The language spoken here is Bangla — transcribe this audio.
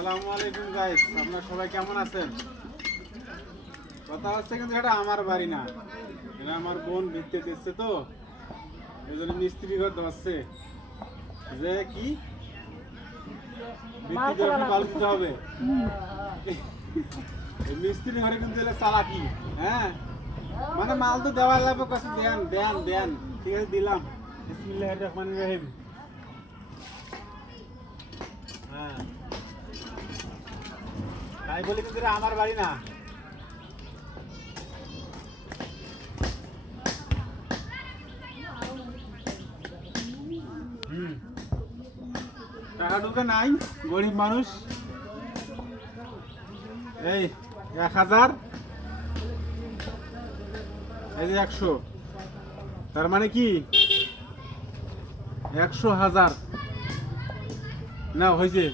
আসসালামু আলাইকুম গাইস, আপনারা সবাই কেমন আছেন? কথা হচ্ছে কিন্তু এটা আমার বাড়ি না, এটা আমার বোন ভিত্তি দিচ্ছে, তো এই জন্য মিস্ত্রি ঘর ধরছে যে কি ভিত্তি দিয়ে বালু দিতে হবে। এই মিস্ত্রি ঘরে কিন্তু এলে চালাকি, হ্যাঁ মানে মাল তো দেওয়া লাগবে, কাছে দেন দেন দেন, ঠিক আছে দিলাম। বিসমিল্লাহির রহমানির রহিম। হ্যাঁ তাই বলি কিন্তু এটা আমার বাড়ি না। টাকা ঢুকে নাই, গরিব মানুষ। এই 1000, এই যে 100, তার মানে কি 100,000 না হয়েছে।